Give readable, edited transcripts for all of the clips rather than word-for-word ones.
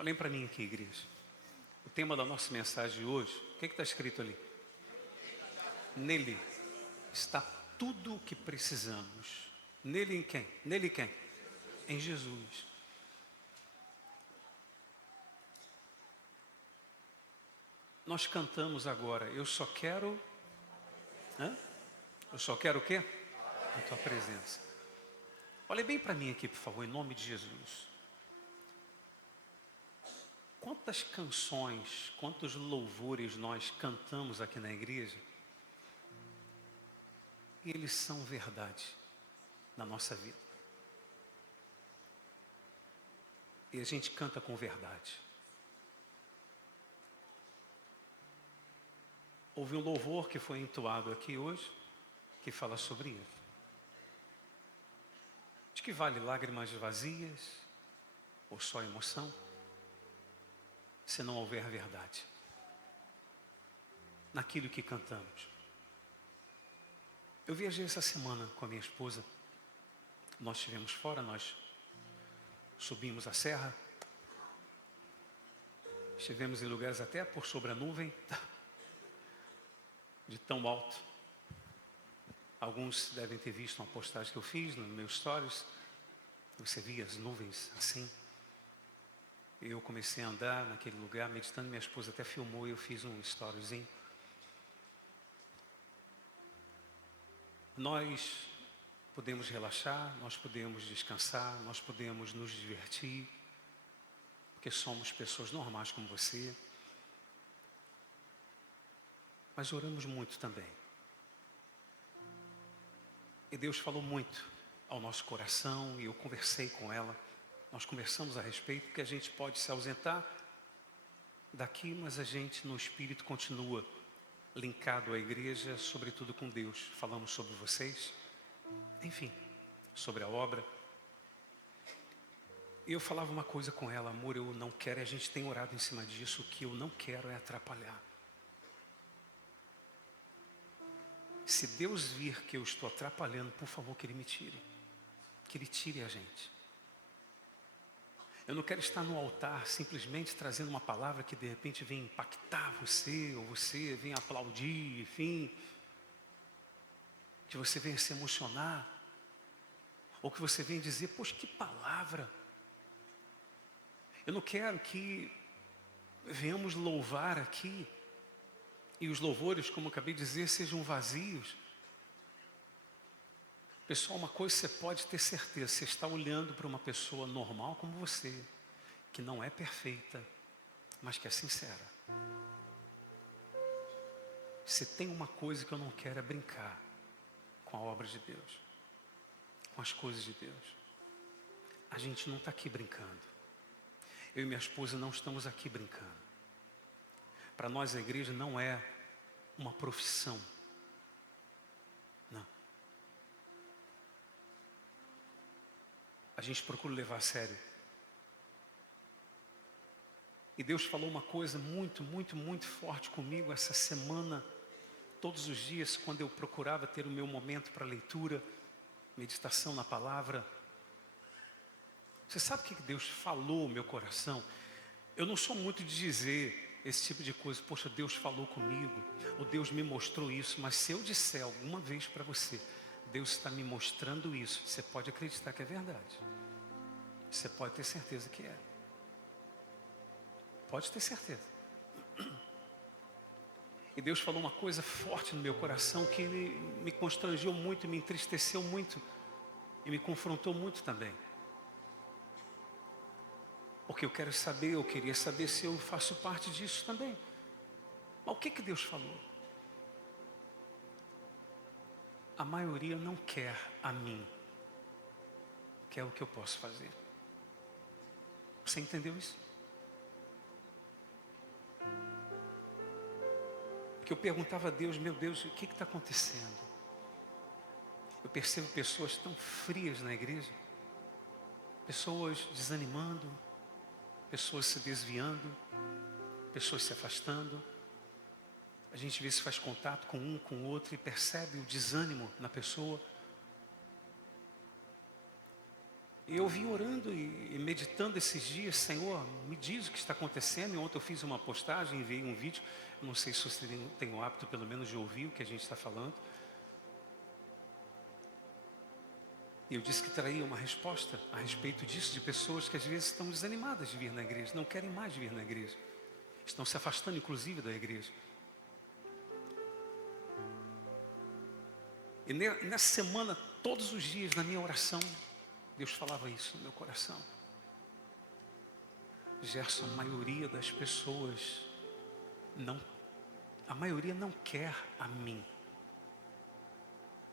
Olhem para mim aqui, igreja. O tema da nossa mensagem de hoje, o que está escrito ali? Nele está tudo o que precisamos. Nele em quem? Nele quem? Em Jesus. Nós cantamos agora, eu só quero... Eu só quero o quê? A tua presença. Olhe bem para mim aqui, por favor, em nome de Jesus. Quantas canções, quantos louvores nós cantamos aqui na igreja, e eles são verdade na nossa vida. E a gente canta com verdade. Houve um louvor que foi entoado aqui hoje, que fala sobre isso. De que vale lágrimas vazias, ou só emoção, se não houver verdade naquilo que cantamos. Eu viajei essa semana com a minha esposa. Nós estivemos fora, nós subimos a serra, estivemos em lugares até por sobre a nuvem, de tão alto. Alguns devem ter visto uma postagem que eu fiz no meu stories. Você via as nuvens assim. Eu comecei a andar naquele lugar, meditando. Minha esposa até filmou e eu fiz um storyzinho. Nós podemos relaxar, nós podemos descansar, nós podemos nos divertir, porque somos pessoas normais como você. Mas oramos muito também. E Deus falou muito ao nosso coração, e eu conversei com ela. Nós conversamos a respeito, porque a gente pode se ausentar daqui, mas a gente no Espírito continua linkado à igreja, sobretudo com Deus. Falamos sobre vocês, enfim, sobre a obra. E eu falava uma coisa com ela, amor, eu não quero, e a gente tem orado em cima disso, o que eu não quero é atrapalhar. Se Deus vir que eu estou atrapalhando, por favor, que Ele me tire. Que Ele tire a gente. Eu não quero estar no altar simplesmente trazendo uma palavra que de repente vem impactar você, ou você vem aplaudir, enfim. Que você venha se emocionar. Ou que você venha dizer, poxa, que palavra. Eu não quero que venhamos louvar aqui e os louvores, como eu acabei de dizer, sejam vazios. Pessoal, uma coisa você pode ter certeza, você está olhando para uma pessoa normal como você, que não é perfeita, mas que é sincera. Se tem uma coisa que eu não quero é brincar com a obra de Deus, com as coisas de Deus. A gente não está aqui brincando. Eu e minha esposa não estamos aqui brincando. Para nós a igreja não é uma profissão. Não. A gente procura levar a sério. E Deus falou uma coisa muito, muito, muito forte comigo essa semana. Todos os dias, quando eu procurava ter o meu momento para leitura, meditação na palavra. Você sabe o que Deus falou no meu coração? Eu não sou muito de dizer esse tipo de coisa, poxa, Deus falou comigo, ou Deus me mostrou isso, mas se eu disser alguma vez para você, Deus está me mostrando isso, você pode acreditar que é verdade. Você pode ter certeza que é. Pode ter certeza. E Deus falou uma coisa forte no meu coração que me constrangeu muito, me entristeceu muito, e me confrontou muito também. Porque eu queria saber se eu faço parte disso também. Mas o que Deus falou? A maioria não quer a mim, quer o que eu posso fazer. Você entendeu isso? Porque eu perguntava a Deus, meu Deus, o que está acontecendo? Eu percebo pessoas tão frias na igreja, pessoas desanimando, pessoas se desviando, pessoas se afastando. A gente vê se faz contato com um, com o outro e percebe o desânimo na pessoa. Eu vim orando e meditando esses dias, Senhor, me diz o que está acontecendo. E ontem eu fiz uma postagem, enviei um vídeo, não sei se você tem o hábito pelo menos de ouvir o que a gente está falando. E eu disse que traria uma resposta a respeito disso, de pessoas que às vezes estão desanimadas de vir na igreja, não querem mais vir na igreja, estão se afastando inclusive da igreja. E nessa semana, todos os dias, na minha oração, Deus falava isso no meu coração. Gerson, a maioria das pessoas a maioria não quer a mim.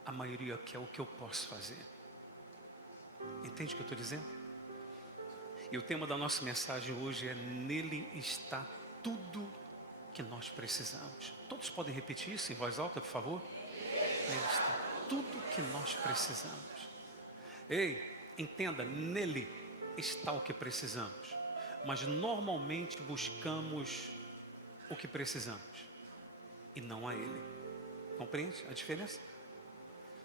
A maioria quer o que eu posso fazer. Entende o que eu estou dizendo? E o tema da nossa mensagem hoje é: nele está tudo que nós precisamos. Todos podem repetir isso em voz alta, por favor? Nele está tudo que nós precisamos. Ei, entenda, nele está o que precisamos. Mas normalmente buscamos o que precisamos e não a ele. Compreende a diferença?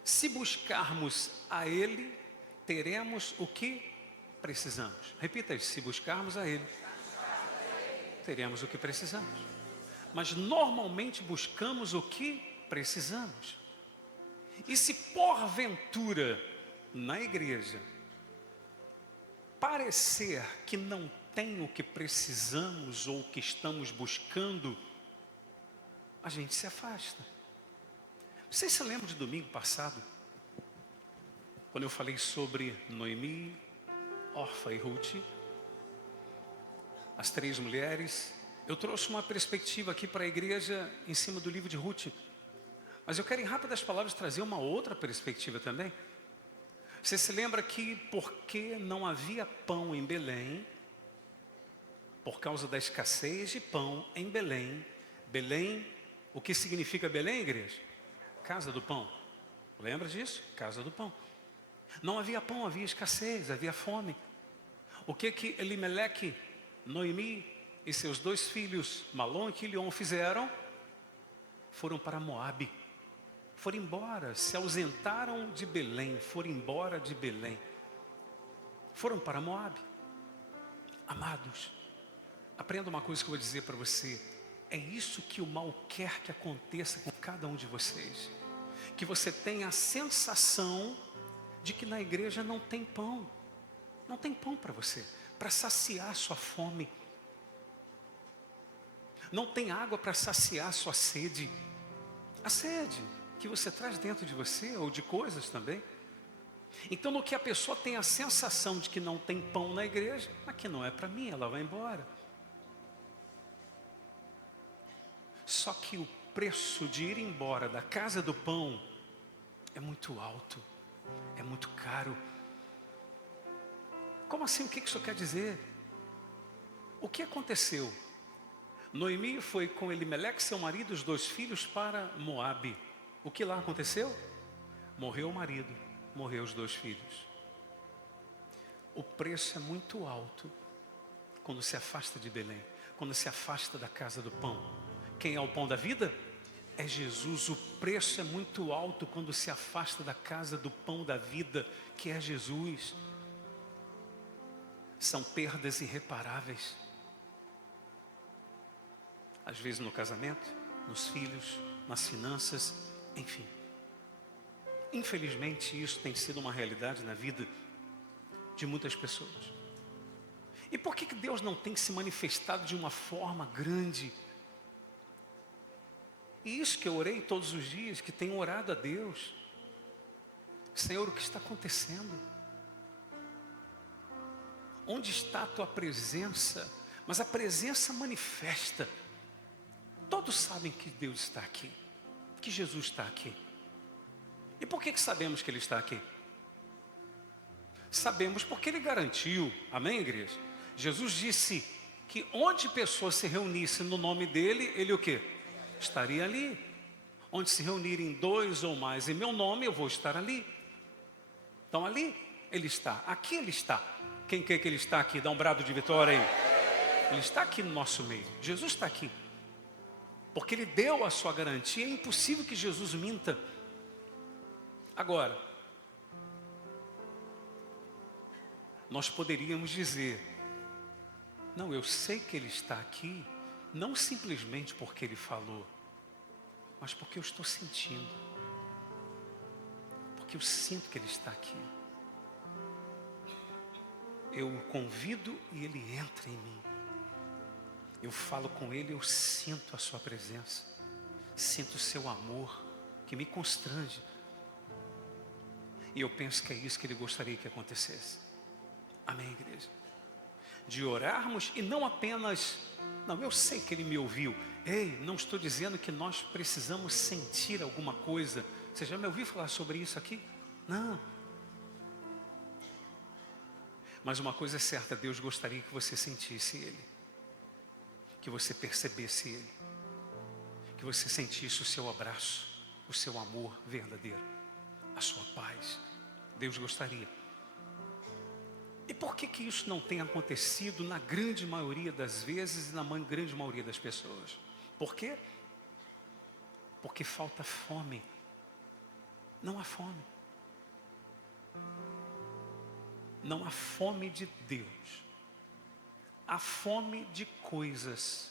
Se buscarmos a ele, teremos o que precisamos. Repita isso: se buscarmos a ele, teremos o que precisamos. Mas normalmente buscamos o que precisamos. E se porventura na igreja parecer que não tem o que precisamos ou o que estamos buscando, a gente se afasta. Vocês se lembram de domingo passado, quando eu falei sobre Noemi, Orfa e Ruth, as 3 mulheres? Eu trouxe uma perspectiva aqui para a igreja em cima do livro de Ruth, mas eu quero em rápidas palavras trazer uma outra perspectiva também. Você se lembra que porque não havia pão em Belém, por causa da escassez de pão em Belém, o que significa Belém, igreja? Casa do pão. Lembra disso? Casa do pão. Não havia pão, havia escassez, havia fome. O que Elimeleque, Noemi e seus 2 filhos, Malom e Quilion, fizeram? Foram para Moabe. Foram embora, se ausentaram de Belém, foram embora de Belém. Foram para Moabe. Amados, aprenda uma coisa que eu vou dizer para você. É isso que o mal quer que aconteça com cada um de vocês. Que você tenha a sensação de que na igreja não tem pão. Não tem pão para você, para saciar sua fome. Não tem água para saciar sua sede. A sede que você traz dentro de você, ou de coisas também. Então, no que a pessoa tem a sensação de que não tem pão na igreja, mas que não é para mim, ela vai embora. Só que o preço de ir embora da casa do pão é muito alto, é muito caro. Como assim? O que isso quer dizer? O que aconteceu? Noemi foi com Elimeleque, seu marido, os 2 filhos, para Moabe. O que lá aconteceu? Morreu o marido, morreu os 2 filhos. O preço é muito alto quando se afasta de Belém, quando se afasta da casa do pão. Quem é o pão da vida? É Jesus. O preço é muito alto quando se afasta da casa do pão da vida, que é Jesus. São perdas irreparáveis. Às vezes no casamento, nos filhos, nas finanças, enfim. Infelizmente isso tem sido uma realidade na vida de muitas pessoas. E por que Deus não tem se manifestado de uma forma grande? E isso que eu orei todos os dias, que tenho orado a Deus. Senhor, o que está acontecendo? Onde está a tua presença? Mas a presença manifesta. Todos sabem que Deus está aqui, que Jesus está aqui. E por que sabemos que Ele está aqui? Sabemos porque Ele garantiu, amém, igreja? Jesus disse que onde pessoas se reunissem no nome dEle, Ele o quê? Estaria ali. Onde se reunirem 2 ou mais em meu nome, eu vou estar ali. Então ali Ele está, aqui Ele está. Quem quer que Ele está aqui? Dá um brado de vitória aí. Ele está aqui no nosso meio, Jesus está aqui. Porque Ele deu a sua garantia, é impossível que Jesus minta. Agora, nós poderíamos dizer: não, eu sei que Ele está aqui, não simplesmente porque Ele falou, mas porque eu estou sentindo, porque eu sinto que Ele está aqui. Eu o convido e Ele entra em mim. Eu falo com Ele, eu sinto a sua presença, sinto o seu amor, que me constrange. E eu penso que é isso que Ele gostaria que acontecesse. Amém, igreja? De orarmos e não apenas, não, eu sei que Ele me ouviu. Ei, não estou dizendo que nós precisamos sentir alguma coisa. Você já me ouviu falar sobre isso aqui? Não. Mas uma coisa é certa, Deus gostaria que você sentisse Ele, que você percebesse Ele, que você sentisse o seu abraço, o seu amor verdadeiro, a sua paz. Deus gostaria. E por que que isso não tem acontecido na grande maioria das vezes e na grande maioria das pessoas? Por quê? Porque falta fome. Não há fome. Não há fome de Deus. Há fome de coisas.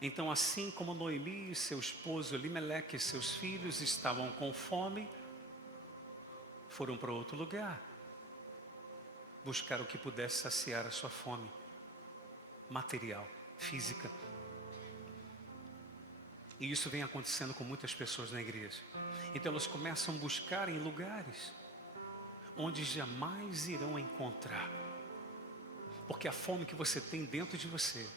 Então, assim como Noemi e seu esposo Elimeleque e seus filhos estavam com fome, foram para outro lugar, buscar o que pudesse saciar a sua fome material, física. E isso vem acontecendo com muitas pessoas na igreja. Então elas começam a buscar em lugares onde jamais irão encontrar. Porque a fome que você tem dentro de você,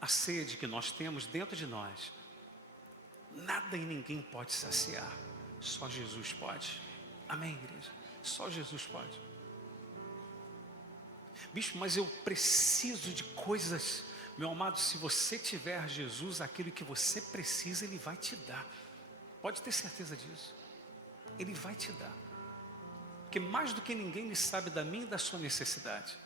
a sede que nós temos dentro de nós, nada e ninguém pode saciar. Só Jesus pode. Amém, igreja? Só Jesus pode. Bicho, mas eu preciso de coisas. Meu amado, se você tiver Jesus, aquilo que você precisa, Ele vai te dar. Pode ter certeza disso. Ele vai te dar. Porque mais do que ninguém Ele sabe da minha e da sua necessidade.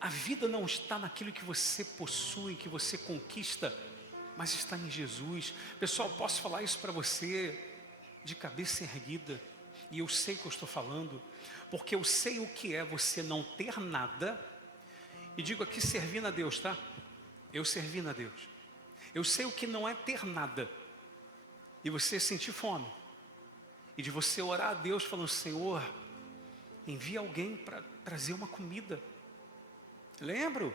A vida não está naquilo que você possui, que você conquista, mas está em Jesus. Pessoal, posso falar isso para você de cabeça erguida. E eu sei que eu estou falando, porque eu sei o que é você não ter nada. E digo aqui servindo a Deus, tá? Eu servindo a Deus. Eu sei o que não é ter nada. E você sentir fome. E de você orar a Deus falando: Senhor, envia alguém para trazer uma comida. Lembro?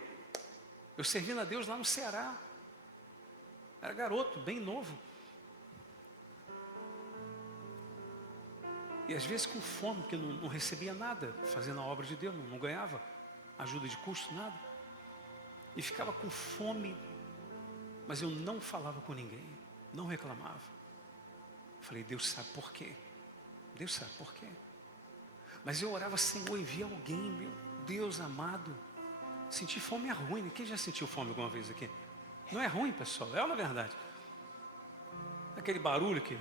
Eu servindo a Deus lá no Ceará. Era garoto, bem novo. E às vezes com fome, porque não recebia nada, fazendo a obra de Deus, não ganhava ajuda de custo, nada. E ficava com fome, mas eu não falava com ninguém, não reclamava. Falei: Deus sabe por quê. Deus sabe por quê. Mas eu orava: Senhor, envia alguém, meu Deus amado. Sentir fome é ruim, né? Quem já sentiu fome alguma vez aqui? Não é ruim, pessoal, é na verdade. Aquele barulho que,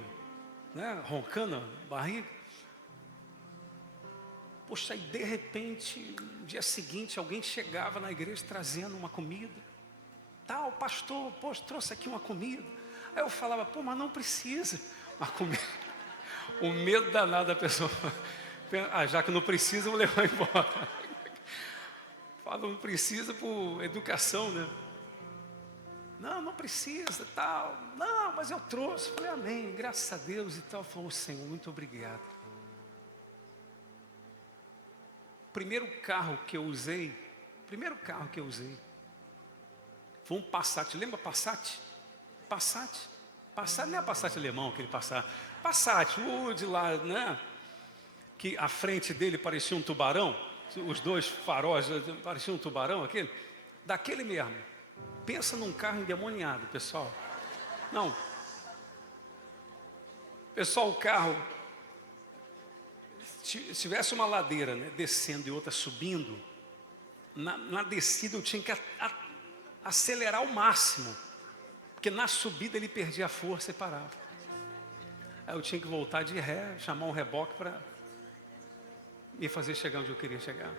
né, roncando a barriga. Poxa, e de repente, no dia seguinte, alguém chegava na igreja trazendo uma comida. Tal, pastor, poxa, trouxe aqui uma comida. Aí eu falava: pô, mas não precisa. Uma comida. O medo danado da pessoa. Ah, já que não precisa, eu vou levar embora. Fala, não precisa por educação, né? Não, não precisa, tal. Não, mas eu trouxe. Falei: amém, graças a Deus e tal. Falou: Senhor, muito obrigado. Primeiro carro que eu usei foi um Passat. Lembra Passat? Passat não é Passat alemão, aquele Passat, o de lá, né? Que a frente dele parecia um tubarão, os dois faróis pareciam um tubarão, aquele. Daquele mesmo. Pensa num carro endemoniado, pessoal. Não. Pessoal, o carro, se tivesse uma ladeira, né, descendo e outra subindo, na descida eu tinha que acelerar ao máximo, porque na subida ele perdia a força e parava. Aí eu tinha que voltar de ré, chamar um reboque para me fazer chegar onde eu queria chegar.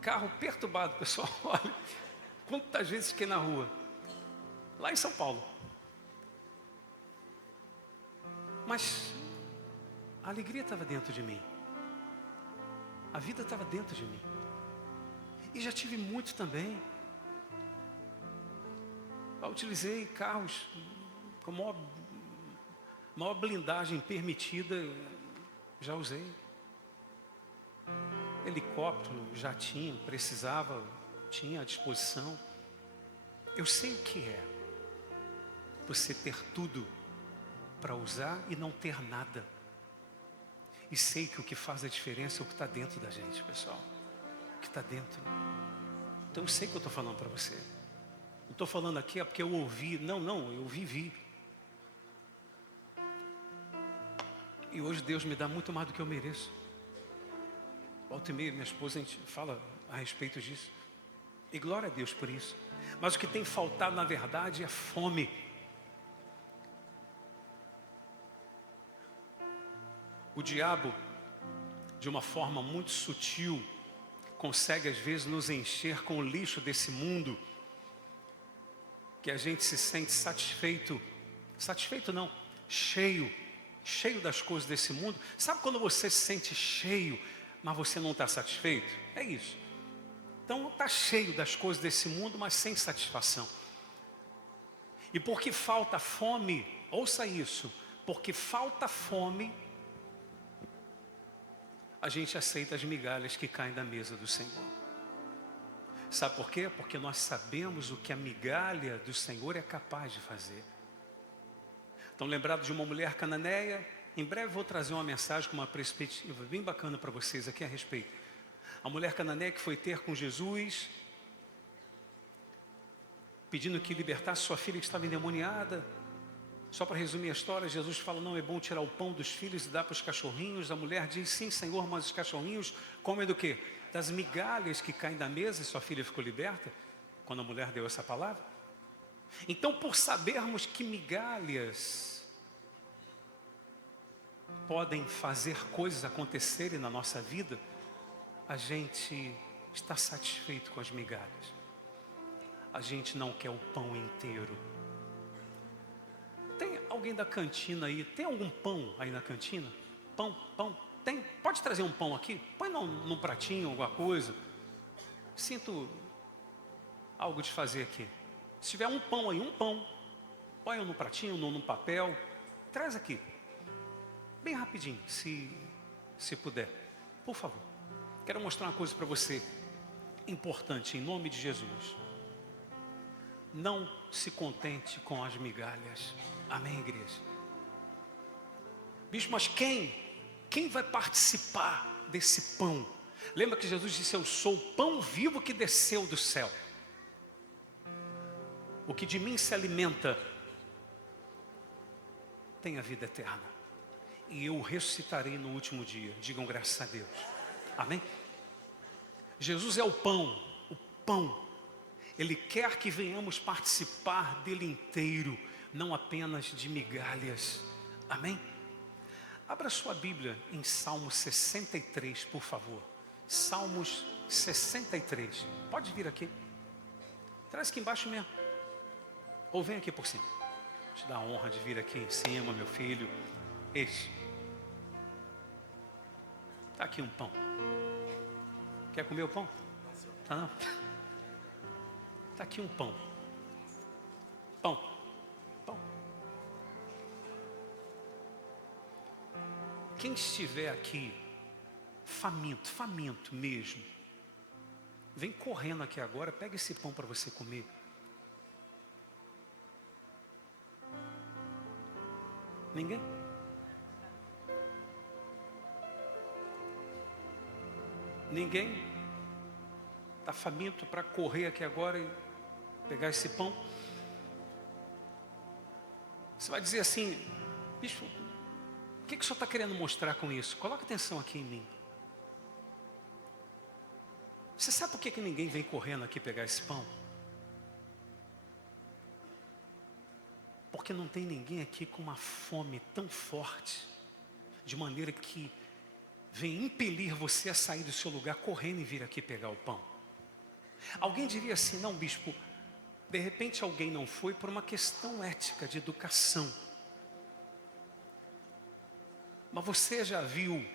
Carro perturbado, pessoal. Olha, quantas vezes fiquei na rua, lá em São Paulo. Mas a alegria estava dentro de mim. A vida estava dentro de mim. E já tive muito também. Eu utilizei carros com maior blindagem permitida, já usei. Helicóptero, jatinho, precisava, tinha à disposição. Eu sei o que é você ter tudo para usar e não ter nada. E sei que o que faz a diferença é o que está dentro da gente, pessoal. O que está dentro. Então eu sei que eu estou falando para você. Não estou falando aqui porque eu ouvi. Não, eu vivi. E hoje Deus me dá muito mais do que eu mereço. Volta e meia, minha esposa, a gente fala a respeito disso. E glória a Deus por isso. Mas o que tem faltado, na verdade, é fome. O diabo, de uma forma muito sutil, consegue às vezes nos encher com o lixo desse mundo, que a gente se sente satisfeito não, cheio das coisas desse mundo. Sabe quando você se sente cheio, mas você não está satisfeito? É isso. Então está cheio das coisas desse mundo, mas sem satisfação. E porque falta fome, ouça isso, porque falta fome, a gente aceita as migalhas que caem da mesa do Senhor. Sabe por quê? Porque nós sabemos o que a migalha do Senhor é capaz de fazer. Estão lembrados de uma mulher cananeia? Em breve vou trazer uma mensagem com uma perspectiva bem bacana para vocês aqui a respeito. A mulher cananeia que foi ter com Jesus, pedindo que libertasse sua filha que estava endemoniada. Só para resumir a história, Jesus fala, não é bom tirar o pão dos filhos e dar para os cachorrinhos. A mulher diz, sim, Senhor, mas os cachorrinhos comem do quê? Das migalhas que caem da mesa, e sua filha ficou liberta, quando a mulher deu essa palavra. Então, por sabermos que migalhas podem fazer coisas acontecerem na nossa vida, a gente está satisfeito com as migalhas. A gente não quer o pão inteiro. Tem alguém da cantina aí? Tem algum pão aí na cantina? Pão? Tem? Pode trazer um pão aqui? Põe num pratinho, alguma coisa. Sinto algo de fazer aqui. Se tiver um pão aí, põe no pratinho, num papel. Traz aqui. Bem rapidinho, se puder. Por favor. Quero mostrar uma coisa para você. Importante, em nome de Jesus. Não se contente com as migalhas. Amém, igreja? Bicho, mas quem vai participar desse pão? Lembra que Jesus disse, eu sou o pão vivo que desceu do céu. O que de mim se alimenta tem a vida eterna. E eu ressuscitarei no último dia. Digam graças a Deus. Amém? Jesus é o pão. Ele quer que venhamos participar dele inteiro, não apenas de migalhas. Amém? Abra sua Bíblia em Salmos 63, por favor. Salmos 63. Pode vir aqui. Traz aqui embaixo mesmo. Ou vem aqui por cima. Te dá a honra de vir aqui em cima, meu filho. Esse. Está aqui um pão. Quer comer o pão? Tá não? Está aqui um pão. Pão. Quem estiver aqui faminto mesmo, vem correndo aqui agora, pega esse pão para você comer. Ninguém? Ninguém está faminto para correr aqui agora e pegar esse pão? Você vai dizer assim, bicho, o que o senhor está querendo mostrar com isso? Coloca atenção aqui em mim. Você sabe por que ninguém vem correndo aqui pegar esse pão? Porque não tem ninguém aqui com uma fome tão forte, de maneira que vem impelir você a sair do seu lugar correndo e vir aqui pegar o pão. Alguém diria assim, não, bispo, de repente alguém não foi por uma questão ética de educação. Mas você já viu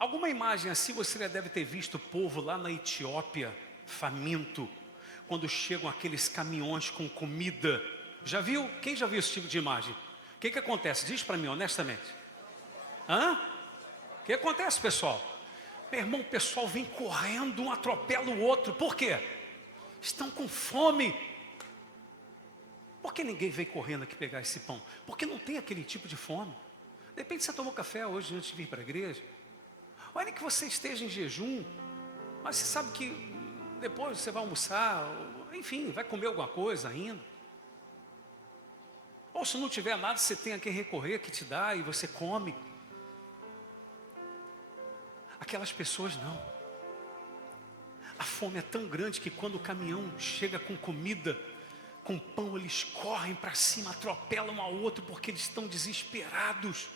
Alguma imagem assim você já deve ter visto o povo lá na Etiópia, faminto, quando chegam aqueles caminhões com comida. Já viu? Quem já viu esse tipo de imagem? O que acontece? Diz para mim honestamente. Hã? O que acontece, pessoal? Meu irmão, o pessoal vem correndo, um atropela o outro. Por quê? Estão com fome. Por que ninguém veio correndo aqui pegar esse pão? Porque não tem aquele tipo de fome. De repente você tomou café hoje antes de vir para a igreja. Olha que você esteja em jejum, mas você sabe que depois você vai almoçar, enfim, vai comer alguma coisa ainda. Ou se não tiver nada, você tem a quem recorrer, que te dá e você come. Aquelas pessoas não. A fome é tão grande que quando o caminhão chega com comida, com pão, eles correm para cima, atropelam um ao outro porque eles estão desesperados.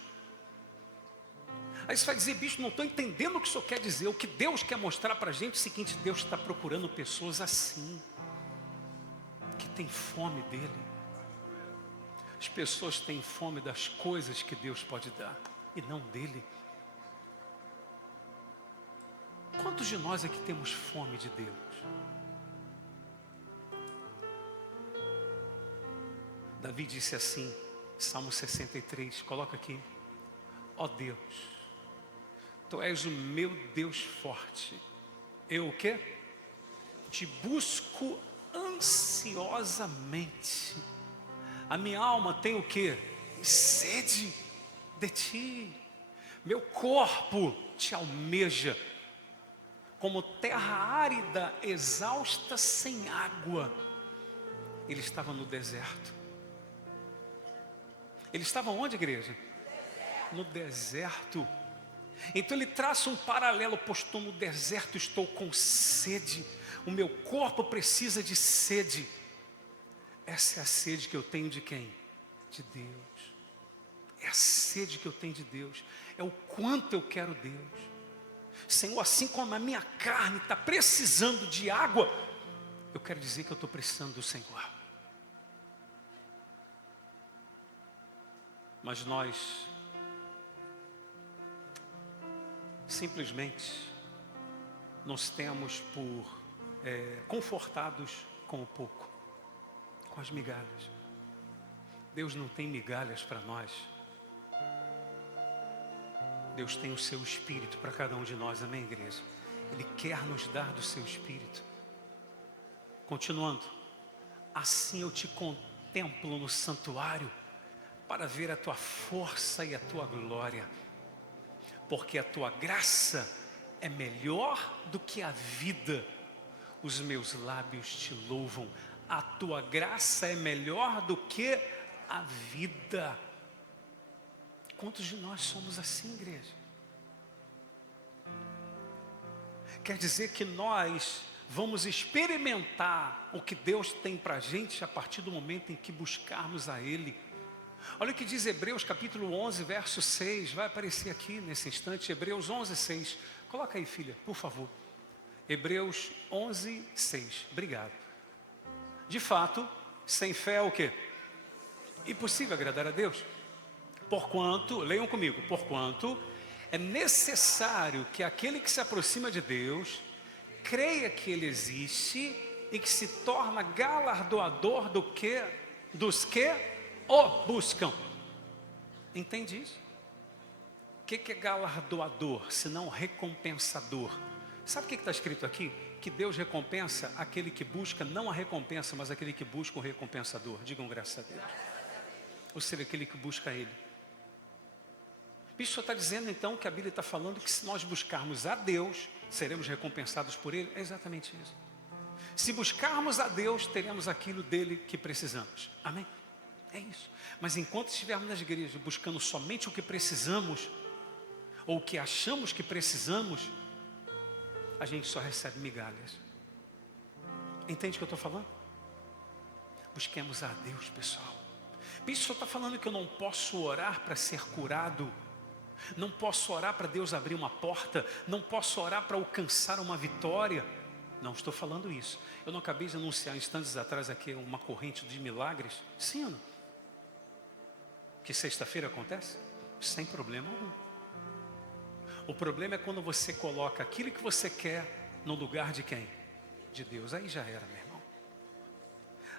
Aí você vai dizer, bicho, não estou entendendo o que o senhor quer dizer. O que Deus quer mostrar para a gente é o seguinte: Deus está procurando pessoas assim, que têm fome dEle. As pessoas têm fome das coisas que Deus pode dar e não dEle. Quantos de nós aqui temos fome de Deus? Davi disse assim, Salmo 63, coloca aqui: ó Deus, Tu és o meu Deus forte. Eu o quê? Te busco ansiosamente. A minha alma tem o quê? Sede de Ti. Meu corpo te almeja. Como terra árida, exausta, sem água. Ele estava no deserto. Ele estava onde, igreja? No deserto. Então ele traça um paralelo, pois estou no deserto, estou com sede. O meu corpo precisa de sede. Essa é a sede que eu tenho de quem? De Deus. É a sede que eu tenho de Deus. É o quanto eu quero Deus. Senhor, assim como a minha carne está precisando de água, eu quero dizer que eu estou precisando do Senhor. Mas nós simplesmente nos temos por confortados com o pouco, com as migalhas. Deus não tem migalhas para nós. Deus tem o seu Espírito para cada um de nós, amém, igreja? Ele quer nos dar do seu Espírito. Continuando, assim eu te contemplo no santuário, para ver a tua força e a tua glória, porque a tua graça é melhor do que a vida. Os meus lábios te louvam. A tua graça é melhor do que a vida. Quantos de nós somos assim, igreja? Quer dizer que nós vamos experimentar o que Deus tem para a gente a partir do momento em que buscarmos a Ele. Olha o que diz Hebreus capítulo 11, verso 6. Vai aparecer aqui nesse instante, Hebreus 11, 6. Coloca aí, filha, por favor. Hebreus 11, 6. Obrigado. De fato, sem fé é o quê? Impossível agradar a Deus. Porquanto, leiam comigo, porquanto é necessário que aquele que se aproxima de Deus creia que Ele existe e que se torna galardoador dos que o buscam. Entende isso? O que é galardoador, senão recompensador? Sabe o que está escrito aqui? Que Deus recompensa aquele que busca, não a recompensa, mas aquele que busca o recompensador. Digam graças a Deus. Ou seja, aquele que busca Ele. Isso está dizendo então que a Bíblia está falando que se nós buscarmos a Deus, seremos recompensados por Ele? É exatamente isso. Se buscarmos a Deus, teremos aquilo dele que precisamos. Amém? É isso. Mas enquanto estivermos nas igrejas buscando somente o que precisamos, ou o que achamos que precisamos, a gente só recebe migalhas. Entende o que eu estou falando? Busquemos a Deus, pessoal. Isso só está falando que eu não posso orar para ser curado, não posso orar para Deus abrir uma porta, não posso orar para alcançar uma vitória. Não estou falando isso. Eu não acabei de anunciar instantes atrás aqui uma corrente de milagres? Sim ou não? Que sexta-feira acontece? Sem problema algum. O problema é quando você coloca aquilo que você quer no lugar de quem? De Deus. Aí já era, meu irmão.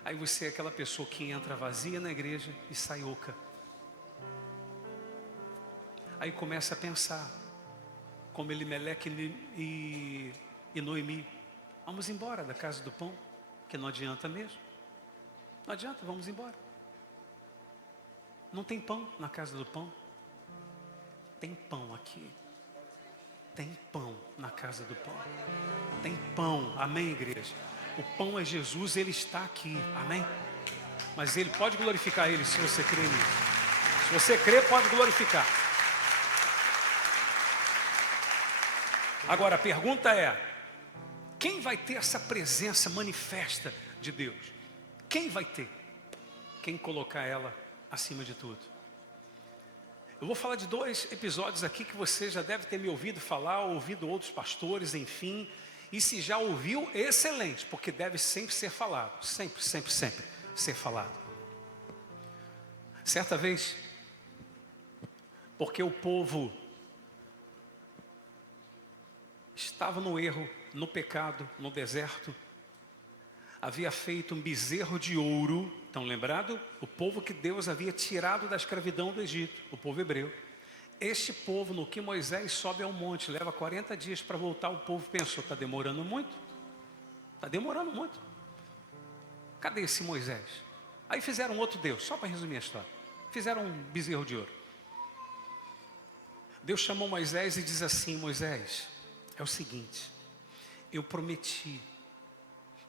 Aí você é aquela pessoa que entra vazia na igreja e sai oca. Aí começa a pensar, como Elimeleque e Noemi, vamos embora da casa do pão, que não adianta mesmo. Não adianta, vamos embora. Não tem pão na casa do pão. Tem pão aqui. Tem pão na casa do pão. Tem pão, amém, igreja? O pão é Jesus, Ele está aqui, amém? Mas Ele pode glorificar Ele se você crê nisso. Se você crê, pode glorificar. Agora a pergunta é, quem vai ter essa presença manifesta de Deus? Quem vai ter? Quem colocar ela acima de tudo? Eu vou falar de 2 episódios aqui que você já deve ter me ouvido falar, ouvido outros pastores, enfim. E se já ouviu, excelente, porque deve sempre ser falado. Sempre, sempre, sempre ser falado. Certa vez, porque o povo estava no erro, no pecado, no deserto, havia feito um bezerro de ouro. Estão lembrados? O povo que Deus havia tirado da escravidão do Egito, o povo hebreu. Este povo, no que Moisés sobe ao monte, leva 40 dias para voltar, o povo pensou, está demorando muito? Está demorando muito. Cadê esse Moisés? Aí fizeram outro Deus, só para resumir a história. Fizeram um bezerro de ouro. Deus chamou Moisés e diz assim, Moisés, é o seguinte, eu prometi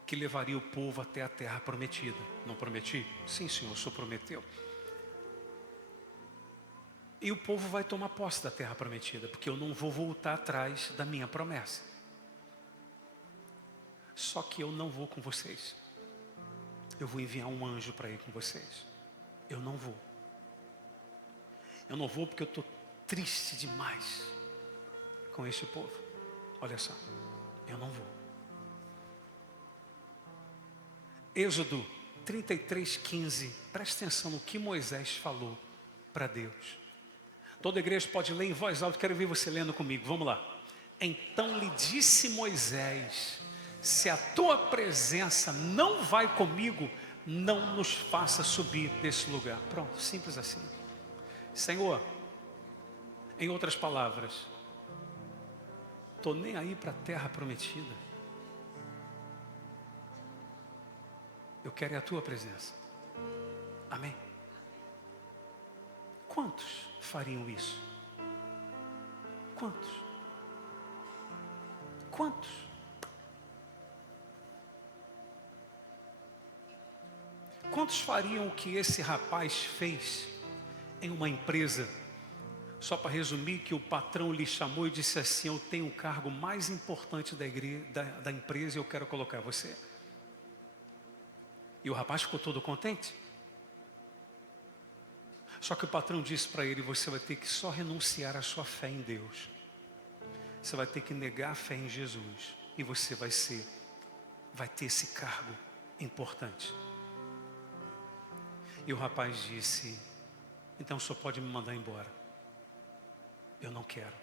que levaria o povo até a terra prometida. Não prometi? Sim, Senhor, o Senhor prometeu. E o povo vai tomar posse da terra prometida, porque eu não vou voltar atrás da minha promessa. Só que eu não vou com vocês. Eu vou enviar um anjo para ir com vocês. Eu não vou. Eu não vou porque eu estou triste demais com este povo. Olha só, eu não vou. Êxodo 33:15, preste atenção no que Moisés falou para Deus. Toda a igreja pode ler em voz alta, quero ver você lendo comigo, vamos lá. Então lhe disse Moisés, se a tua presença não vai comigo, não nos faça subir desse lugar. Pronto, simples assim. Senhor, em outras palavras, estou nem aí para a terra prometida. Eu quero é a tua presença. Amém? Quantos fariam isso? Quantos? Quantos? Quantos fariam o que esse rapaz fez em uma empresa? Só para resumir, que o patrão lhe chamou e disse assim, eu tenho o cargo mais importante da empresa e eu quero colocar você. E o rapaz ficou todo contente. Só que o patrão disse para ele, você vai ter que só renunciar à sua fé em Deus. Você vai ter que negar a fé em Jesus. E você vai ter esse cargo importante. E o rapaz disse, então o senhor pode me mandar embora. Eu não quero.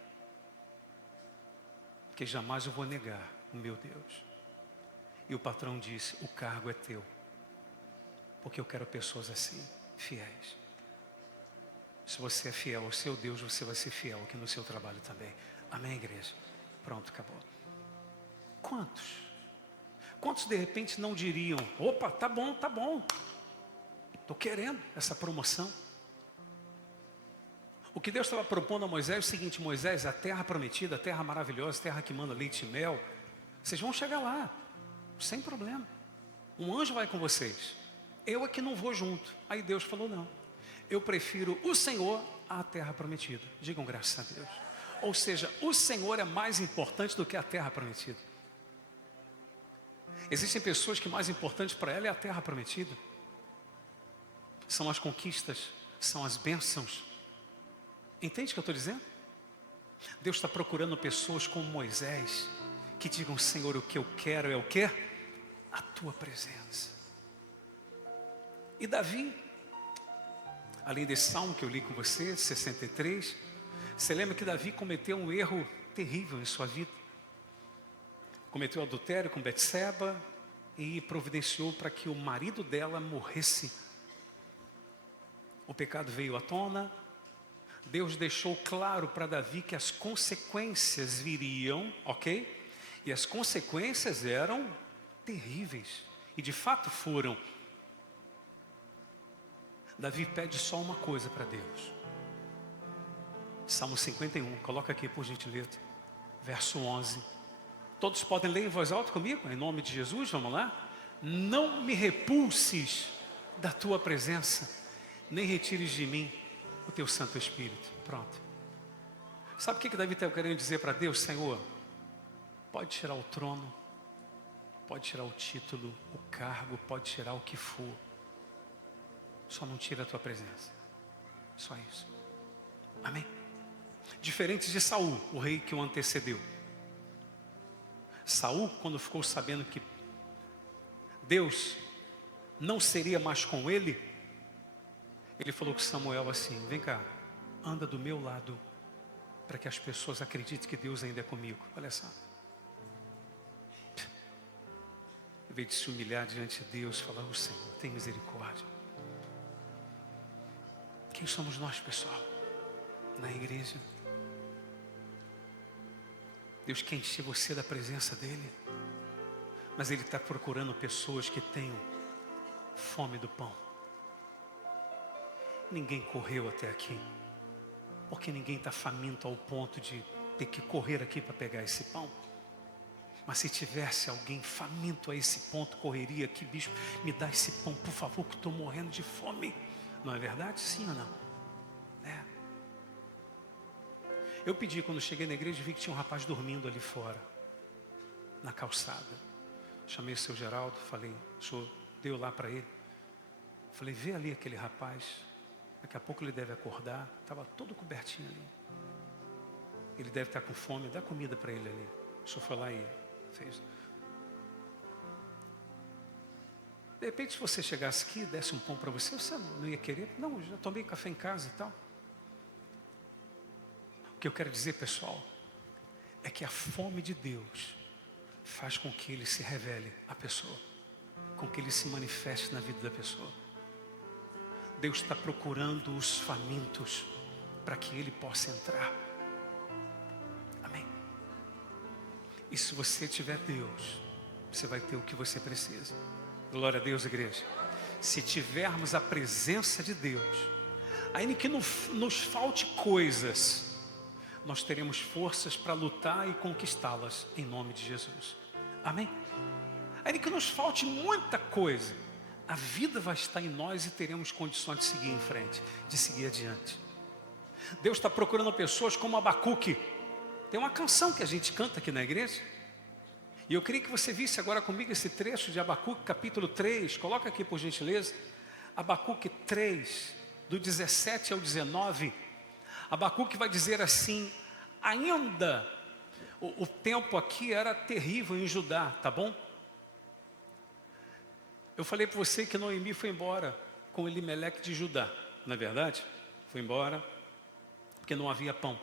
Porque jamais eu vou negar o meu Deus. E o patrão disse, o cargo é teu. Porque eu quero pessoas assim, fiéis. Se você é fiel ao seu Deus, você vai ser fiel aqui no seu trabalho também. Amém, igreja? Pronto, acabou. Quantos? Quantos de repente não diriam, opa, tá bom, estou querendo essa promoção. O que Deus estava propondo a Moisés é o seguinte, Moisés, a terra prometida, a terra maravilhosa, a terra que manda leite e mel, vocês vão chegar lá, sem problema. Um anjo vai com vocês. Eu aqui não vou junto. Aí Deus falou, não. Eu prefiro o Senhor à terra prometida. Digam graças a Deus. Ou seja, o Senhor é mais importante do que a terra prometida. Existem pessoas que mais importante para ela é a terra prometida. São as conquistas, são as bênçãos. Entende o que eu estou dizendo? Deus está procurando pessoas como Moisés, que digam, Senhor, o que eu quero é o quê? A tua presença. E Davi, além desse salmo que eu li com você, 63, Você lembra que Davi cometeu um erro terrível em sua vida? Cometeu adultério com Betseba e providenciou para que o marido dela morresse. O pecado veio à tona. Deus deixou claro para Davi que as consequências viriam, ok? E as consequências eram terríveis. E de fato foram. Davi pede só uma coisa para Deus. Salmo 51, coloca aqui por gentileza. Verso 11. Todos podem ler em voz alta comigo? Em nome de Jesus, vamos lá? Não me repulses da tua presença, nem retires de mim o teu Santo Espírito. Pronto. Sabe o que Davi estava querendo dizer para Deus? Senhor, pode tirar o trono, pode tirar o título, o cargo, pode tirar o que for. Só não tira a tua presença. Só isso. Amém? Diferente de Saul, o rei que o antecedeu. Saul, quando ficou sabendo que Deus não seria mais com ele, ele falou com Samuel assim: vem cá, anda do meu lado, para que as pessoas acreditem que Deus ainda é comigo. Olha só. Em vez de se humilhar diante de Deus, falar: o Senhor tem misericórdia. Quem somos nós, pessoal? Na igreja. Deus quer encher você da presença dEle, mas Ele está procurando pessoas que tenham fome do pão. Ninguém correu até aqui, porque ninguém está faminto ao ponto de ter que correr aqui para pegar esse pão. Mas se tivesse alguém faminto a esse ponto, correria aqui: bispo, me dá esse pão, por favor, que estou morrendo de fome. Não é verdade? Sim ou não? É. Eu pedi, quando cheguei na igreja, vi que tinha um rapaz dormindo ali fora, na calçada. Chamei o seu Geraldo, falei: o senhor deu lá para ele? Falei: vê ali aquele rapaz, daqui a pouco ele deve acordar. Estava todo cobertinho ali. Ele deve estar com fome, dá comida para ele ali. O senhor foi lá e fez. De repente, se você chegasse aqui e desse um pão para você, você não ia querer? Não, eu já tomei café em casa e tal. O que eu quero dizer, pessoal, é que a fome de Deus faz com que Ele se revele à pessoa, com que Ele se manifeste na vida da pessoa. Deus está procurando os famintos para que Ele possa entrar. Amém? E se você tiver Deus, você vai ter o que você precisa. Glória a Deus, igreja. Se tivermos a presença de Deus, ainda que nos falte coisas, nós teremos forças para lutar e conquistá-las em nome de Jesus. Amém? Ainda que nos falte muita coisa, a vida vai estar em nós e teremos condições de seguir em frente, de seguir adiante. Deus está procurando pessoas como Abacuque. Tem uma canção que a gente canta aqui na igreja. E eu queria que você visse agora comigo esse trecho de Abacuque, capítulo 3. Coloca aqui por gentileza. Abacuque 3, do 17 ao 19. Abacuque vai dizer assim: ainda, o tempo aqui era terrível em Judá, tá bom? Eu falei para você que Noemi foi embora com Elimeleque de Judá, não é verdade? Foi embora porque não havia pão.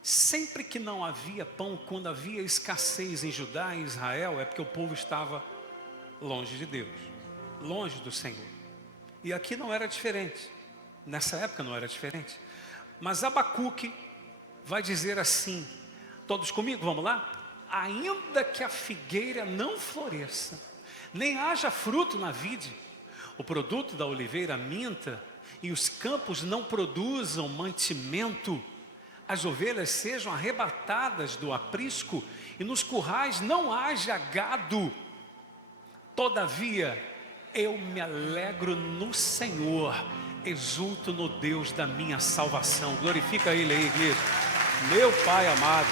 Sempre que não havia pão, quando havia escassez em Judá e Israel, é porque o povo estava longe de Deus, longe do Senhor. E aqui não era diferente, nessa época não era diferente. Mas Abacuque vai dizer assim, todos comigo, vamos lá? Ainda que a figueira não floresça, nem haja fruto na vide, o produto da oliveira minta, e os campos não produzam mantimento, as ovelhas sejam arrebatadas do aprisco, e nos currais não haja gado, todavia eu me alegro no Senhor, exulto no Deus da minha salvação. Glorifica Ele aí, igreja. Meu Pai amado.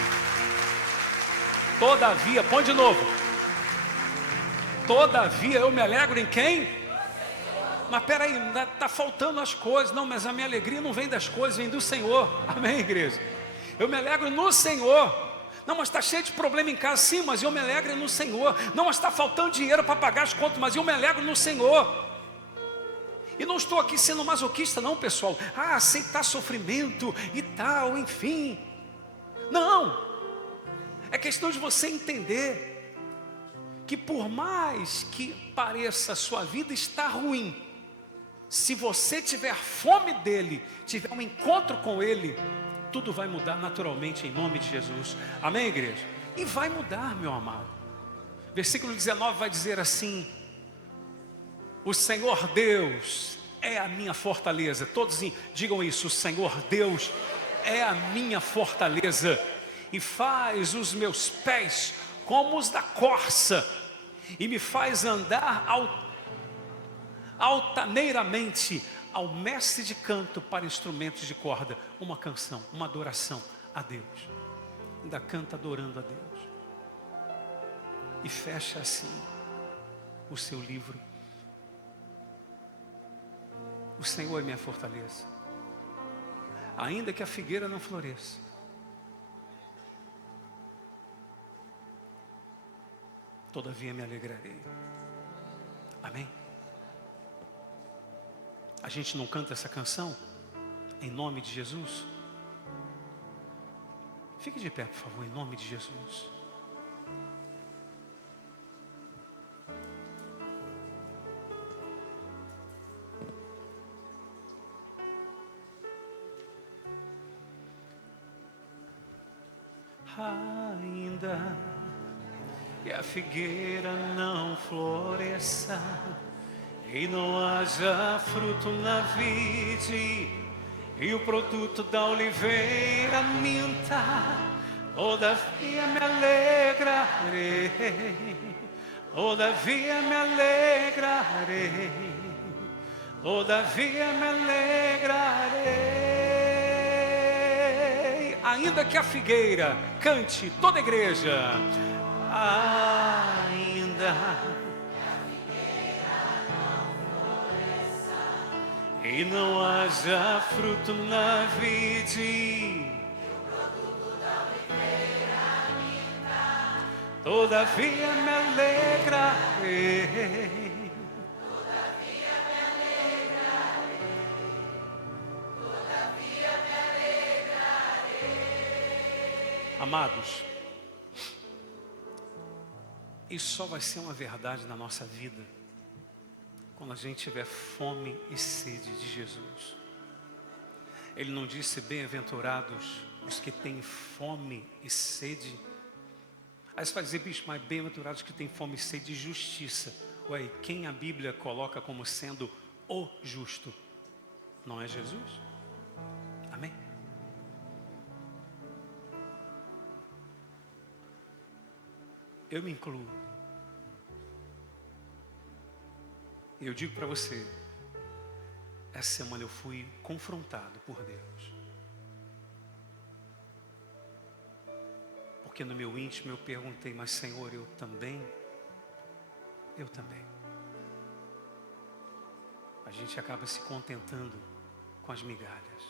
Todavia, põe de novo. Todavia eu me alegro em quem? Mas peraí, está faltando as coisas. Não, mas a minha alegria não vem das coisas, vem do Senhor. Amém, igreja? Eu me alegro no Senhor. Não, mas está cheio de problema em casa. Sim, mas eu me alegro no Senhor. Não, mas está faltando dinheiro para pagar as contas, mas eu me alegro no Senhor. E não estou aqui sendo masoquista não, pessoal. Aceitar sofrimento e tal, enfim. Não, é questão de você entender que por mais que pareça a sua vida estar ruim, se você tiver fome dele, tiver um encontro com ele, tudo vai mudar naturalmente em nome de Jesus. Amém, igreja? E vai mudar, meu amado. Versículo 19 vai dizer assim: o Senhor Deus é a minha fortaleza. Todos digam isso: o Senhor Deus é a minha fortaleza, e faz os meus pés como os da corça, e me faz andar altaneiramente. Ao mestre de canto para instrumentos de corda, uma canção, uma adoração a Deus. Ainda canta adorando a Deus. E fecha assim o seu livro. O Senhor é minha fortaleza. Ainda que a figueira não floresça, todavia me alegrarei. Amém? A gente não canta essa canção em nome de Jesus? Fique de pé, por favor, em nome de Jesus. Ainda que a figueira não floresça e não haja fruto na vide, e o produto da oliveira minta, todavia me alegrarei, todavia me alegrarei, todavia me alegrarei. Ainda que a figueira, cante toda a igreja, ainda e não haja fruto na vide, todavia me alegrarei. Amados, isso só vai ser uma verdade na nossa vida quando a gente tiver fome e sede de Jesus. Ele não disse: bem-aventurados os que têm fome e sede. Aí você vai dizer: bicho, mas bem-aventurados que têm fome e sede de justiça. Ué, quem a Bíblia coloca como sendo o justo? Não é Jesus? Amém? Eu me incluo. Eu digo para você, essa semana eu fui confrontado por Deus. Porque no meu íntimo eu perguntei: mas Senhor, eu também? A gente acaba se contentando com as migalhas.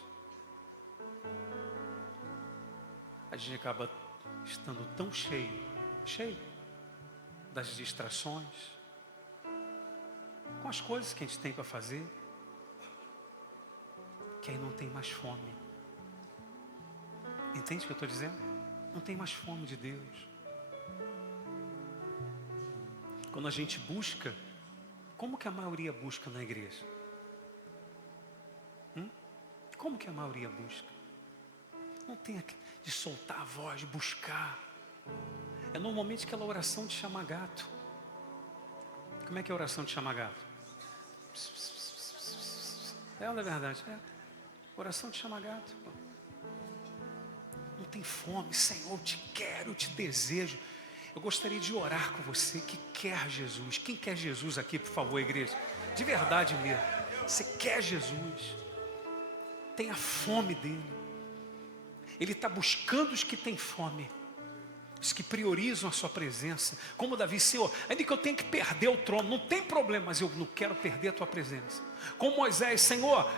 A gente acaba estando tão cheio das distrações, com as coisas que a gente tem para fazer, que aí não tem mais fome. Entende o que eu estou dizendo? Não tem mais fome de Deus. Quando a gente busca, como que a maioria busca na igreja? Como que a maioria busca? Não tem de soltar a voz, de buscar. É normalmente aquela oração de chamar gato. Como é que é a oração de chamar gato? É ou não é verdade? É. Oração de chamar gato. Não tem fome. Senhor, eu te quero, eu te desejo. Eu gostaria de orar com você que quer Jesus. Quem quer Jesus aqui, por favor, igreja? De verdade mesmo. Você quer Jesus. Tenha fome dele. Ele está buscando os que têm fome. Os que priorizam a sua presença. Como Davi: Senhor, ainda que eu tenha que perder o trono, não tem problema, mas eu não quero perder a tua presença. Como Moisés: Senhor,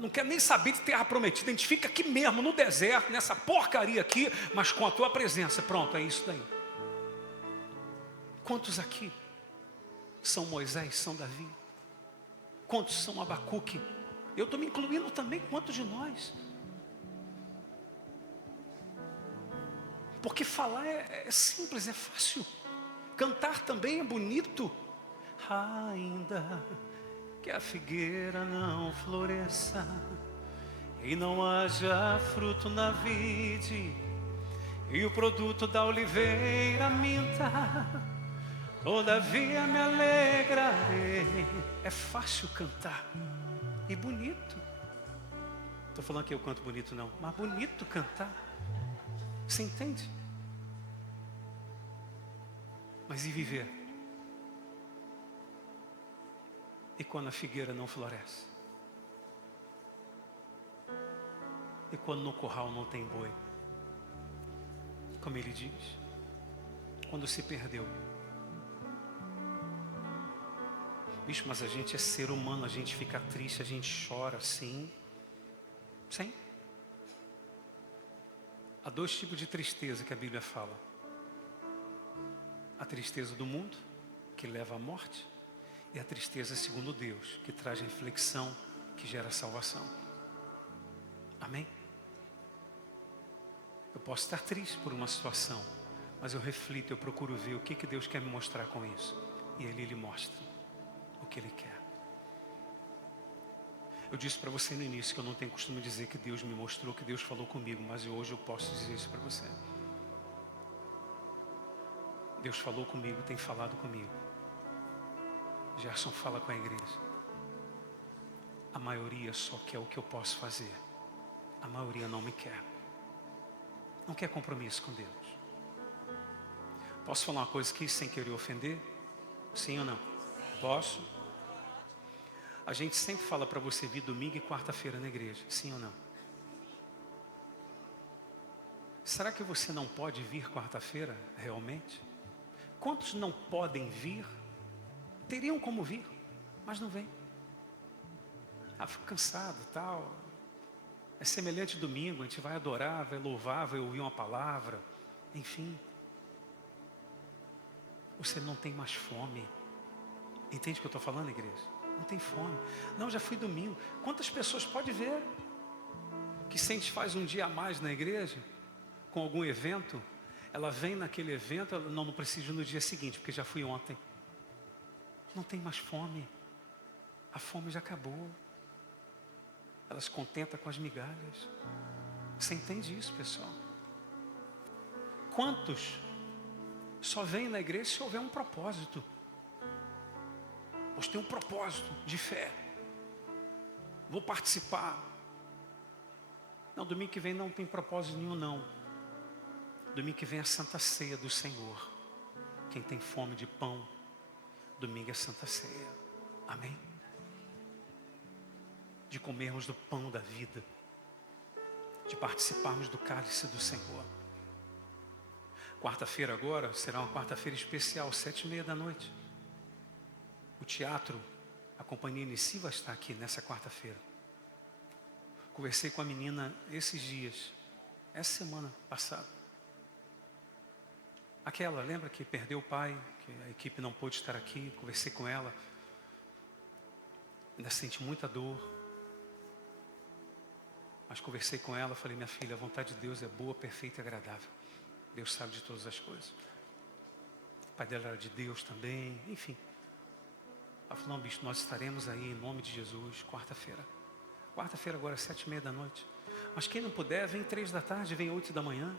não quero nem saber de terra prometida, a gente fica aqui mesmo no deserto, nessa porcaria aqui, mas com a tua presença. Pronto, é isso daí. Quantos aqui são Moisés, são Davi? Quantos são Abacuque? Eu estou me incluindo também. Quantos de nós? Porque falar é simples, é fácil. Cantar também é bonito. Ainda que a figueira não floresça e não haja fruto na vide, e o produto da oliveira minta, todavia me alegrarei. É fácil cantar e bonito. Estou falando que eu canto bonito não, mas bonito cantar. Você entende? Mas e viver? E quando a figueira não floresce? E quando no curral não tem boi? Como ele diz, quando se perdeu. Bicho, mas a gente é ser humano, a gente fica triste, a gente chora, sim. Sim. Há dois tipos de tristeza que a Bíblia fala. A tristeza do mundo, que leva à morte, e a tristeza segundo Deus, que traz reflexão, que gera salvação. Amém? Eu posso estar triste por uma situação, mas eu reflito, eu procuro ver o que Deus quer me mostrar com isso. E Ele mostra o que Ele quer. Eu disse para você no início que eu não tenho costume de dizer que Deus me mostrou, que Deus falou comigo, mas hoje eu posso dizer isso para você. Deus falou comigo, tem falado comigo. Gerson fala com a igreja. A maioria só quer o que eu posso fazer. A maioria não me quer. Não quer compromisso com Deus. Posso falar uma coisa aqui sem querer ofender? Sim ou não? Posso? A gente sempre fala para você vir domingo e quarta-feira na igreja. Sim ou não? Será que você não pode vir quarta-feira realmente? Quantos não podem vir? Teriam como vir, mas não vêm. Ah, fico cansado e tal. É semelhante domingo, a gente vai adorar, vai louvar, vai ouvir uma palavra. Enfim. Você não tem mais fome. Entende o que eu estou falando, igreja? Não tem fome. Não, já fui domingo. Quantas pessoas pode ver que se a gente faz um dia a mais na igreja, com algum evento, ela vem naquele evento, ela não precisa no dia seguinte, porque já fui ontem. Não tem mais fome. A fome já acabou. Ela se contenta com as migalhas. Você entende isso, pessoal? Quantos só vêm na igreja se houver um propósito? Você tem um propósito de fé. Vou participar. Não, domingo que vem não tem propósito nenhum, não. Domingo que vem é a Santa Ceia do Senhor. Quem tem fome de pão, domingo é Santa Ceia. Amém? De comermos do pão da vida. De participarmos do cálice do Senhor. Quarta-feira agora será uma quarta-feira especial, 7h30. O teatro, a Companhia Inici vai estar aqui nessa quarta-feira. Conversei com a menina esses dias, essa semana passada. Aquela, lembra que perdeu o pai, que a equipe não pôde estar aqui, conversei com ela. Ainda sente muita dor. Mas conversei com ela, falei, minha filha, a vontade de Deus é boa, perfeita e agradável. Deus sabe de todas as coisas. O pai dela era de Deus também, enfim. Ela falou, não, bicho, nós estaremos aí em nome de Jesus, quarta-feira. Quarta-feira agora, 7h30. Mas quem não puder, vem 3h, vem 8h.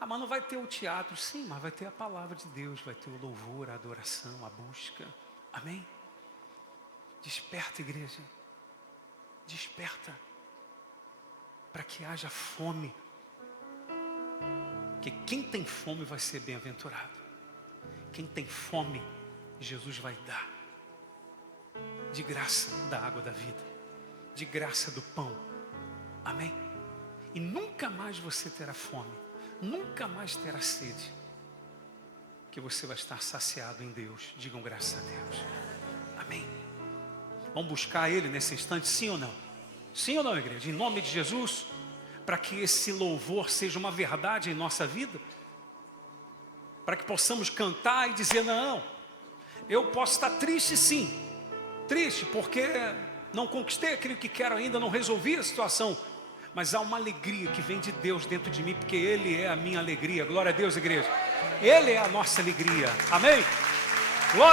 Ah, mas não vai ter o teatro. Sim, mas vai ter a palavra de Deus, vai ter o louvor, a adoração, a busca. Amém? Desperta, igreja. Desperta. Para que haja fome. Porque quem tem fome vai ser bem-aventurado. Quem tem fome, Jesus vai dar. De graça da água da vida. De graça do pão. Amém? E nunca mais você terá fome. Nunca mais terá sede. Que você vai estar saciado em Deus. Digam graças a Deus. Amém? Vamos buscar Ele nesse instante, sim ou não? Sim ou não, igreja? Em nome de Jesus, para que esse louvor seja uma verdade em nossa vida. Para que possamos cantar e dizer, não, eu posso estar triste sim. Triste porque não conquistei aquilo que quero ainda, não resolvi a situação. mas há uma alegria que vem de Deus dentro de mim, porque Ele é a minha alegria. Glória a Deus, igreja. Ele é a nossa alegria. Amém? Glória.